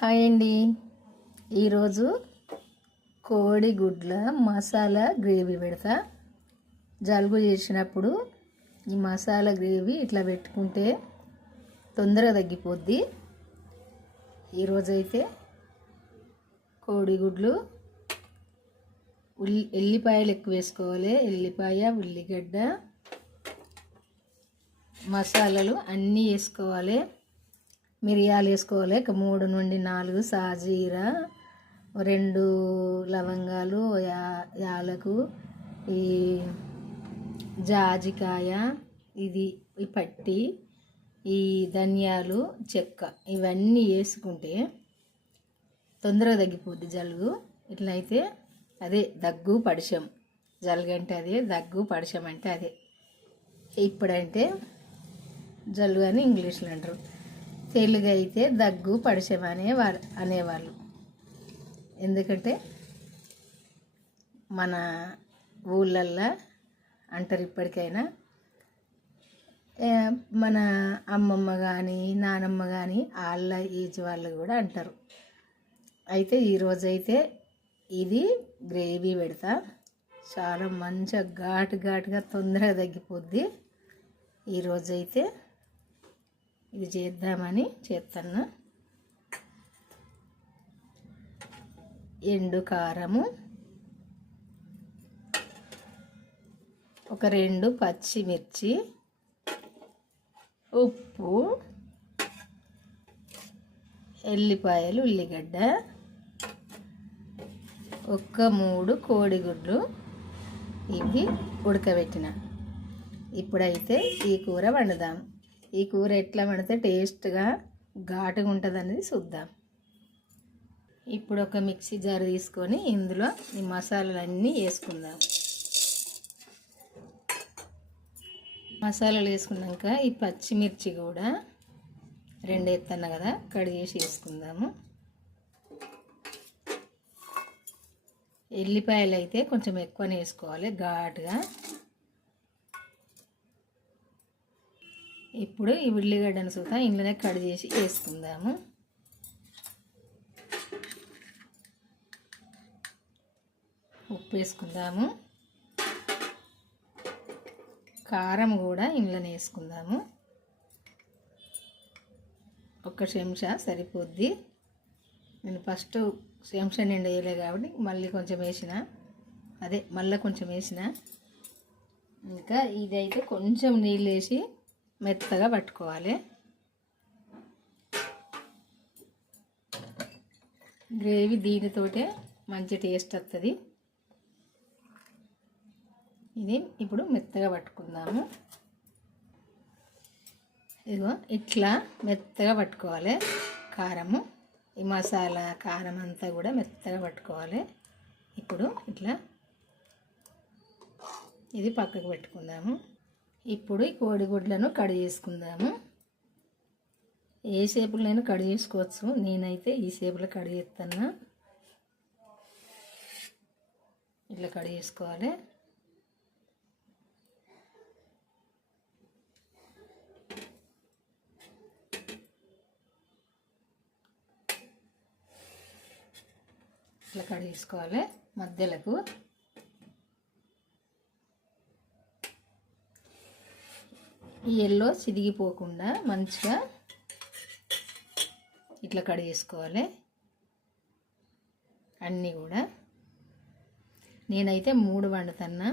Hi అండి. ఈరోజు కోడిగుడ్ల masala gravy పెడతా. జలుబు చేసినప్పుడు ఈ మసాలా గ్రేవీ ఇట్లా పెట్టుకుంటే తొందరగా తగ్గిపోద్ది. ఈరోజైతే కోడిగుడ్లు ఎల్లిపాయలు ఎక్కువ వేసుకోవాలి. ఎల్లిపాయ, ఉల్లిగడ్డ, మసాలాలు అన్నీ వేసుకోవాలి. మిరియాలు వేసుకోవాలి. 3 నుండి 4 సాజీరా, 2 లవంగాలు, యాలకు, ఈ జాజికాయ, ఈ పట్టి, ఈ ధనియాలు, చెక్క ఇవన్నీ వేసుకుంటే తొందరగా తగ్గిపోద్ది జలుబు. ఇట్లయితే అదే దగ్గు పడిశం. జలుబు అంటే అదే, దగ్గు పడిశం అంటే అదే. ఇప్పుడంటే జలుబు అని ఇంగ్లీష్లో అంటారు. తెలుగు అయితే దగ్గు పడిశం అనేవాళ్ళు. ఎందుకంటే మన ఊళ్ళల్లో అంటారు. ఇప్పటికైనా మన అమ్మమ్మ కానీ నానమ్మ కానీ వాళ్ళ ఏజ్ వాళ్ళు కూడా అంటారు. అయితే ఈరోజైతే ఇది గ్రేవీ పెడతా. చాలా మంచిగా ఘాటుగా తొందరగా తగ్గిపోద్ది. ఈరోజైతే ఇది చేద్దామని చేస్తున్నా. ఎండు కారము, ఒక 2 పచ్చిమిర్చి, ఉప్పు, ఎల్లిపాయలు, ఉల్లిగడ్డ, ఒక 3 కోడిగుడ్లు ఇవి ఉడకబెట్టిన. ఇప్పుడైతే ఈ కూర వండుదాం. ఈ కూర ఎట్లా వండితే టేస్ట్గా ఘాటుగా ఉంటుంది అనేది చూద్దాం. ఇప్పుడు ఒక మిక్సీ జార్ తీసుకొని ఇందులో ఈ మసాలాలన్నీ వేసుకుందాం. మసాలాలు వేసుకున్నాక ఈ పచ్చిమిర్చి కూడా 2 ఎత్తన్నా కదా, కడిగేసి వేసుకుందాము. ఎల్లిపాయలు అయితే కొంచెం ఎక్కువనే వేసుకోవాలి ఘాటుగా. ఇప్పుడు ఈ ఉల్లిగడ్డను చూద్దా ఇంట్లోనే కట్ చేసి వేసుకుందాము. ఉప్పు వేసుకుందాము. కారం కూడా ఇంట్లోనే వేసుకుందాము. 1 చెంచా సరిపోద్ది. నేను ఫస్ట్ చెంచా నిండా వేయలే కాబట్టి మళ్ళీ కొంచెం వేసిన, మళ్ళీ కొంచెం వేసిన. ఇంకా ఇదైతే కొంచెం నీళ్ళు వేసి మెత్తగా పట్టుకోవాలి. గ్రేవీ దీనితోటే మంచి టేస్ట్ వస్తుంది. ఇది ఇప్పుడు మెత్తగా పట్టుకుందాము. ఇదిగో ఇట్లా మెత్తగా పట్టుకోవాలి. కారము, ఈ మసాలా కారం అంతా కూడా మెత్తగా పట్టుకోవాలి. ఇప్పుడు ఇట్లా ఇది పక్కకు పెట్టుకుందాము. ఇప్పుడు ఈ కోడిగుడ్లను కట్ చేసుకుందాము. ఏ షేపులైనా కట్ చేసుకోవచ్చు. నేనైతే ఈ షేపులో కట్ చేస్తున్నా. ఇట్లా కట్ చేసుకోవాలి. ఇట్లా కట్ చేసుకోవాలి. మధ్యలకు ఈ ఎల్లో చిరిగిపోకుండా మంచిగా ఇట్లా కట్ చేసుకోవాలి. అన్నీ కూడా నేనైతే 3 వండుతున్నా.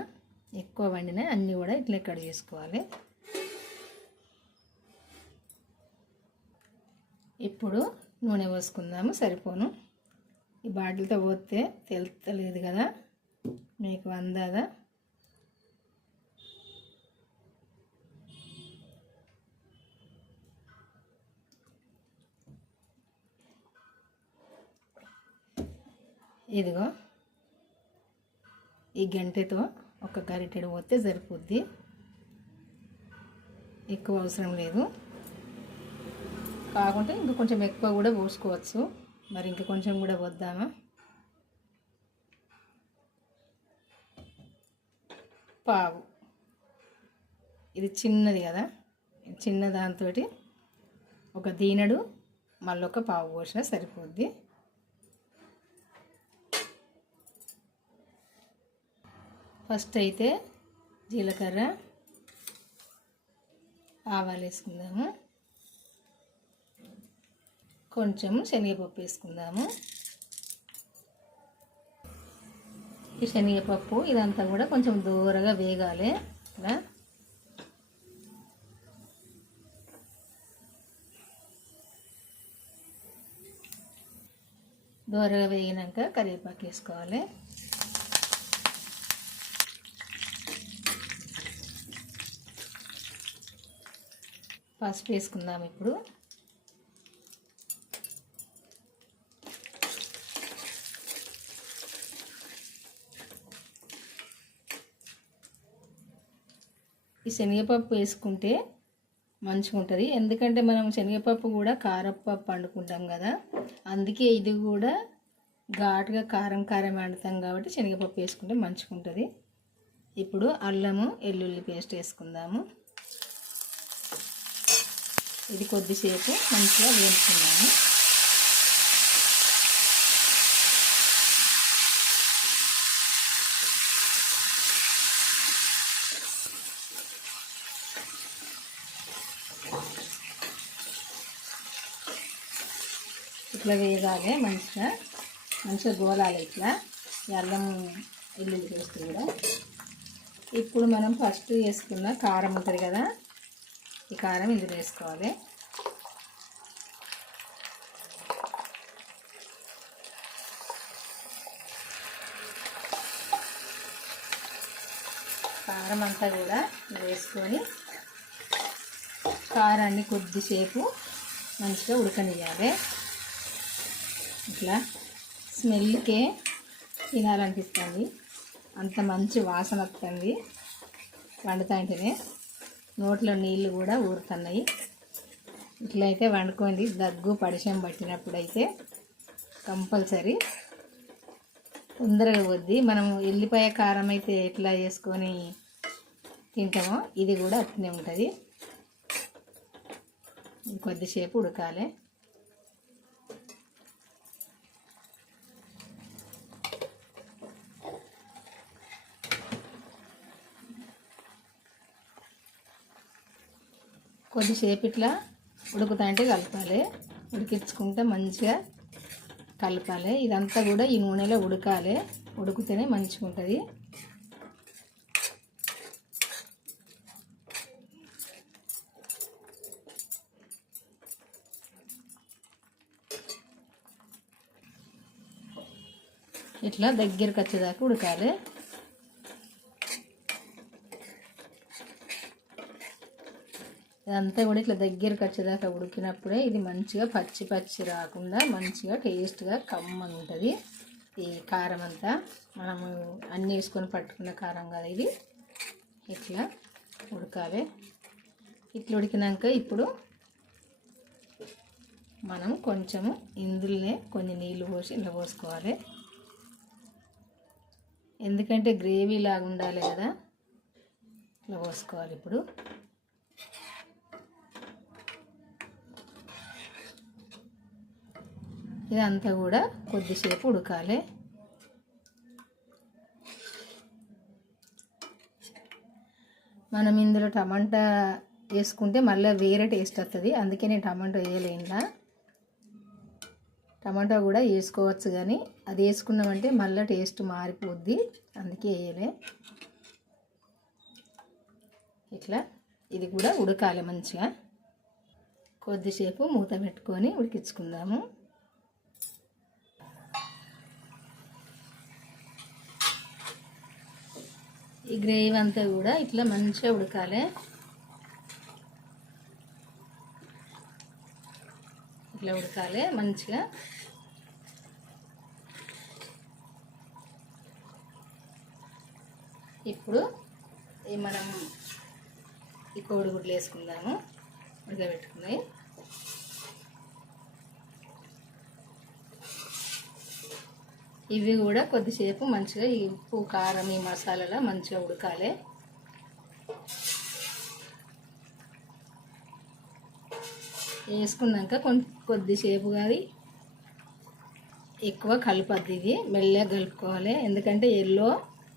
ఎక్కువ వండినా అన్నీ కూడా ఇట్లా కట్ చేసుకోవాలి. ఇప్పుడు నూనె పోసుకుందాము. సరిపోను. ఈ బాటిల్తో పోతే తెలుస్తలేదు కదా మీకు అందాదా. ఇదిగో ఈ గంటెతో ఒక గరిటెడు పోతే సరిపోద్ది. ఎక్కువ అవసరం లేదు. కాకుంటే ఇంకా కొంచెం ఎక్కువ కూడా పోసుకోవచ్చు. మరి ఇంకా కొంచెం కూడా పోద్దామా. పావు. ఇది చిన్నది కదా, చిన్న దాంతో ఒక దీనెడు మళ్ళీ ఒక పావు పోసినా సరిపోద్ది. ఫస్ట్ అయితే జీలకర్ర, ఆవాలు వేసుకుందాము. కొంచెం శనగపప్పు వేసుకుందాము. ఈ శనగపప్పు ఇదంతా కూడా కొంచెం దూరగా వేగాలి. ఇలా దూరగా వేగినాక కరివేపాకు వేసుకోవాలి. పసుపు వేసుకుందాం. ఇప్పుడు ఈ శనగపప్పు వేసుకుంటే మంచిగా ఉంటుంది. ఎందుకంటే మనం శనగపప్పు కూడా కారపప్పు వండుకుంటాం కదా, అందుకే ఇది కూడా ఘాటుగా కారం కారం వండుతాం కాబట్టి శనగపప్పు వేసుకుంటే మంచిగా ఉంటుంది. ఇప్పుడు అల్లము వెల్లుల్లి పేస్ట్ వేసుకుందాము. ఇది కొద్దిసేపు మంచిగా వేసుకుందాము. ఇట్లా వేగాలి, మంచిగా గోలాలి. ఇట్లా అల్లం వెల్లుల్లి పేస్ట్ కూడా. ఇప్పుడు మనం ఫస్ట్ వేసుకున్న కారం ఉంటుంది కదా, ఈ కారం ఇందులో వేసుకోవాలి. కారం అంతా కూడా వేసుకొని కారాన్ని కొద్దిసేపు మంచిగా ఉడకనియాలి. ఇట్లా స్మెల్కే తినాలనిపిస్తుంది, అంత మంచి వాసన వస్తుంది. వండుతుంటేనే నోట్లో నీళ్ళు కూడా ఊరుతున్నాయి. ఇట్లయితే వండుకోండి. దగ్గు పడిశం పట్టినప్పుడు అయితే కంపల్సరీ తొందరగా వద్ది. మనం ఎల్లిపాయ కారం అయితే ఎట్లా చేసుకొని తింటామో ఇది కూడా అట్లనే ఉంటుంది. కొద్దిసేపు ఉడకాలి. కొద్దిసేపు ఇట్లా ఉడుకుతాంటే కలపాలి. ఉడికించుకుంటే మంచిగా కలపాలి. ఇదంతా కూడా ఈ నూనెలో ఉడకాలి. ఉడికితేనే మంచిగా ఉంటుంది. ఇట్లా దగ్గరికి వచ్చేదాకా ఉడకాలి. ఇదంతా కూడా ఇట్లా దగ్గరికి వచ్చేదాకా ఉడికినప్పుడే ఇది మంచిగా పచ్చి పచ్చి రాకుండా మంచిగా టేస్ట్గా కమ్మగా ఉంటుంది. ఈ కారం అంతా మనము అన్నీ వేసుకొని పట్టుకున్న కారం కదా ఇది. ఇట్లా ఉడకాలి. ఇట్లా ఉడికినాక ఇప్పుడు మనం కొంచెము ఇందులోనే కొన్ని నీళ్ళు పోసి ఇలా పోసుకోవాలి. ఎందుకంటే గ్రేవీ లాగా ఉండాలి కదా, ఇట్లా పోసుకోవాలి. ఇప్పుడు ఇదంతా కూడా కొద్దిసేపు ఉడకాలి. మనం ఇందులో టమాటా వేసుకుంటే మళ్ళీ వేరే టేస్ట్ వస్తుంది, అందుకే నేను టమాటా వేయలేనులా. టమాటా కూడా వేసుకోవచ్చు కానీ అది వేసుకున్నామంటే మళ్ళీ టేస్ట్ మారిపోద్ది, అందుకే వేయలే. ఇట్లా ఇది కూడా ఉడకాలి మంచిగా. కొద్దిసేపు మూత పెట్టుకొని ఉడికించుకుందాము. ఈ గ్రేవీ అంతా కూడా ఇట్లా మంచిగా ఉడకాలి. ఇట్లా ఉడకాలి మంచిగా. ఇప్పుడు మనం ఈ కోడిగుడ్లు వేసుకుందాము. ఉడకబెట్టుకున్నాయి. ఇవి కూడా కొద్దిసేపు మంచిగా ఈ ఉప్పు కారం ఈ మసాలాలో మంచిగా ఉడకాలి. వేసుకున్నాక కొద్దిసేపు కానీ ఎక్కువ కలపద్దు, ఇది మెల్లగా కలుపుకోవాలి. ఎందుకంటే ఎల్లో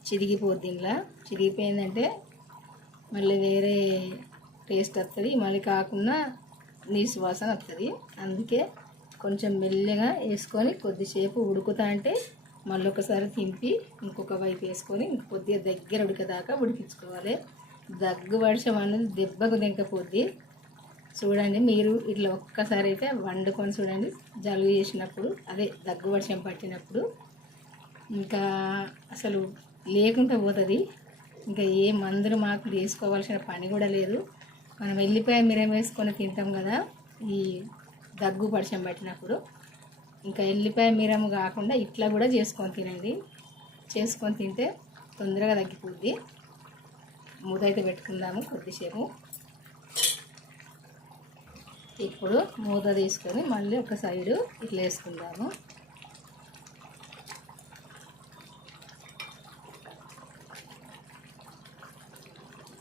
చిరిగిపోద్ది, ఇలా చిరిగిపోయిందంటే మళ్ళీ వేరే టేస్ట్ వస్తుంది, మళ్ళీ కాకుండా నీసు వాసన వస్తుంది. అందుకే కొంచెం మెల్లగా వేసుకొని కొద్దిసేపు ఉడుకుతా అంటే మళ్ళీ ఒకసారి తింపి ఇంకొక వైపు వేసుకొని కొద్దిగా దగ్గర ఉడికేదాకా ఉడికించుకోవాలి. దగ్గు వర్షం అనేది దెబ్బకు దింకపోద్ది. చూడండి, మీరు ఇట్లా ఒక్కసారి అయితే వండుకొని చూడండి. జలుబు చేసినప్పుడు, అదే దగ్గు వర్షం పట్టినప్పుడు ఇంకా అసలు లేకుండా పోతుంది. ఇంకా ఏ మందులు మాకు వేసుకోవాల్సిన పని కూడా లేదు. మనం వెల్లిపాయ మిరం వేసుకొని తింటాం కదా ఈ దగ్గు వర్షం పట్టినప్పుడు. ఇంకా ఎల్లిపాయ మిరం కాకుండా ఇట్లా కూడా చేసుకొని తినండి. చేసుకొని తింటే తొందరగా తగ్గిపోద్ది. మూత అయితే పెట్టుకుందాము కొద్దిసేపు. ఇప్పుడు మూత తీసుకొని మళ్ళీ ఒక సైడు ఇట్లా వేసుకుందాము.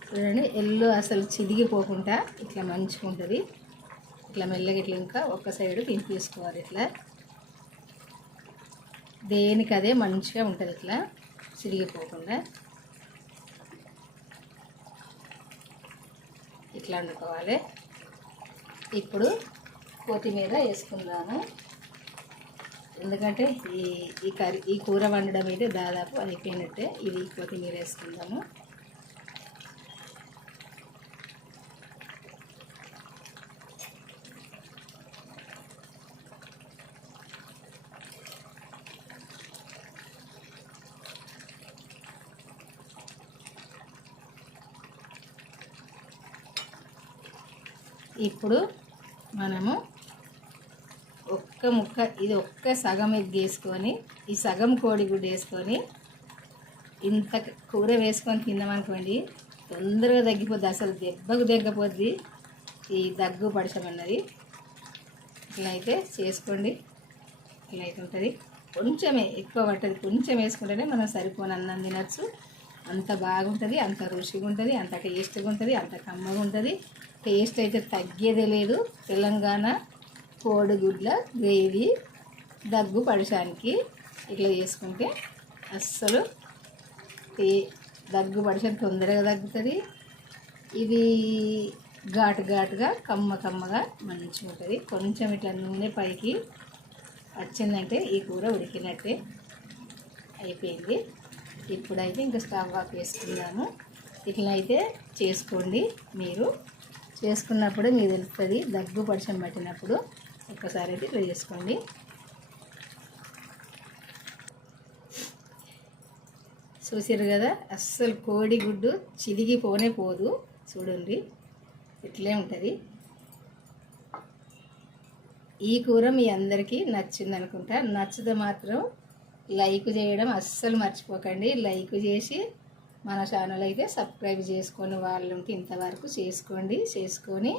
చూడండి, ఎల్లు అసలు చిదిగిపోకుండా ఇట్లా మంచిగా ఉంటుంది. ఇట్లా మెల్లగా ఇట్లా ఇంకా ఒక సైడు తినిపేసుకోవాలి. ఇట్లా దేనికి అదే మంచిగా ఉంటుంది, ఇట్లా చిరిగిపోకుండా ఇట్లా వండుకోవాలి. ఇప్పుడు కొత్తిమీర వేసుకుందాము. ఎందుకంటే ఈ కూర వండడం అయితే దాదాపు అయిపోయినట్టే. ఇది కొత్తిమీర వేసుకుందాము. ఇప్పుడు మనము ఇది ఒక్క సగం ఎగ్ వేసుకొని, ఈ సగం కోడిగుడ్డు వేసుకొని ఇంత కూర వేసుకొని తిన్నామనుకోండి తొందరగా తగ్గిపోద్ది. అసలు దెబ్బకు తగ్గపోద్ది ఈ దగ్గు పడసమన్నది. ఇట్లా అయితే చేసుకోండి. ఇట్లా అయితే ఉంటుంది. కొంచెమే, ఎక్కువ పట్టదు. కొంచెం వేసుకుంటేనే మనం సరిపోని అన్నం తినచ్చు. అంత బాగుంటుంది, అంత రుచిగా ఉంటుంది, అంత టేస్ట్గా ఉంటుంది, అంత కమ్మగా ఉంటుంది. టేస్ట్ అయితే తగ్గేదే లేదు. తెలంగాణ కోడిగుడ్ల గ్రేవీ దగ్గు పడడానికి ఇట్లా చేసుకుంటే అస్సలు దగ్గు పడడానికి తొందరగా తగ్గుతుంది. ఇది ఘాటుగా కమ్మగా మంచిగా ఉంటుంది. కొంచెం ఇట్లా నూనె పైకి వచ్చిందంటే ఈ కూర ఉడికినట్టే అయిపోయింది. ఇప్పుడైతే ఇంకా స్టవ్ ఆఫ్ వేసుకుందాము. ఇట్లా అయితే చేసుకోండి. మీరు చేసుకున్నప్పుడే మీకు తెలుస్తుంది దగ్గు పడిచం పట్టినప్పుడు. ఒక్కసారి అయితే ఇట్లా చేసుకోండి. చూసారు కదా, అస్సలు కోడిగుడ్డు చిరిగిపోనే పోదు. చూడండి, ఇట్లే ఉంటుంది. ఈ కూర మీ అందరికీ నచ్చింది అనుకుంటా. నచ్చితే మాత్రం లైక్ చేయడం అస్సలు మర్చిపోకండి. లైక్ చేసి మన ఛానల్ అయితే సబ్స్క్రైబ్ చేసుకొని వాళ్ళు ఉంటే ఇంతవరకు చేసుకొని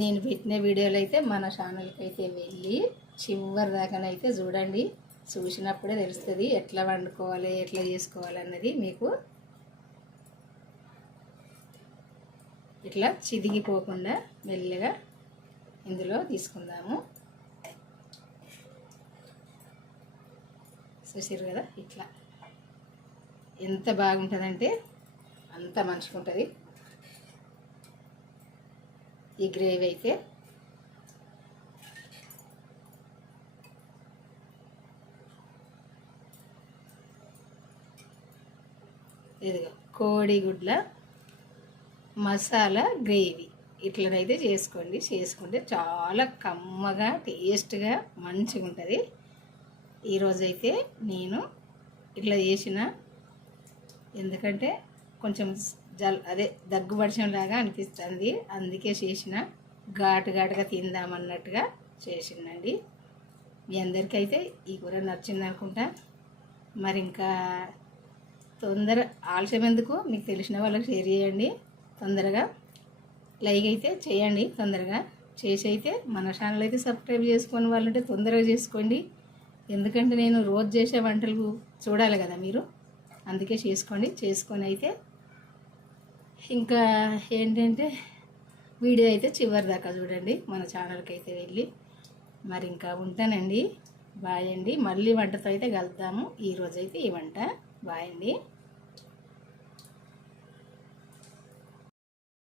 నేను పెట్టిన వీడియోలు అయితే మన ఛానల్కి అయితే వెళ్ళి చివరి దాకానైతే చూడండి. చూసినప్పుడే తెలుస్తుంది ఎట్లా వండుకోవాలి, ఎట్లా చేసుకోవాలి అన్నది మీకు. ఇట్లా చిదిగిపోకుండా మెల్లగా ఇందులో తీసుకుందాము. చూసారు కదా, ఇట్లా ఎంత బాగుంటుందంటే అంత మంచిగా ఉంటుంది ఈ గ్రేవీ అయితే. ఇదిగో కోడిగుడ్ల మసాలా గ్రేవీ ఇట్లనైతే చేసుకుంటే చాలా కమ్మగా టేస్ట్గా మంచిగా ఉంటుంది. ఈరోజైతే నేను ఇట్లా చేసిన, ఎందుకంటే కొంచెం దగ్గు పడిచంలాగా అనిపిస్తుంది, అందుకే చేసిన. ఘాటుగా తిందామన్నట్టుగా చేసిందండి. మీ అందరికైతే ఈ కూర నచ్చింది అనుకుంటా. మరి ఇంకా ఆలస్యం ఎందుకు, మీకు తెలిసిన వాళ్ళకి షేర్ చేయండి. తొందరగా లైక్ అయితే చేయండి. తొందరగా చేసి అయితే మన ఛానల్ అయితే సబ్స్క్రైబ్ చేసుకొని వాళ్ళంటే తొందరగా చేసుకోండి. ఎందుకంటే నేను రోజు చేసే వంటలు చూడాలి కదా మీరు, అందుకే చేసుకొని అయితే ఇంకా ఏంటంటే వీడియో అయితే చివరి దాకా చూడండి, మన ఛానల్కి అయితే వెళ్ళి. మరి ఇంకా ఉంటానండి. బాయ్ అండి. మళ్ళీ వంటతో అయితే కలుద్దాము. ఈరోజైతే ఈ వంట. బాయ్ అండి.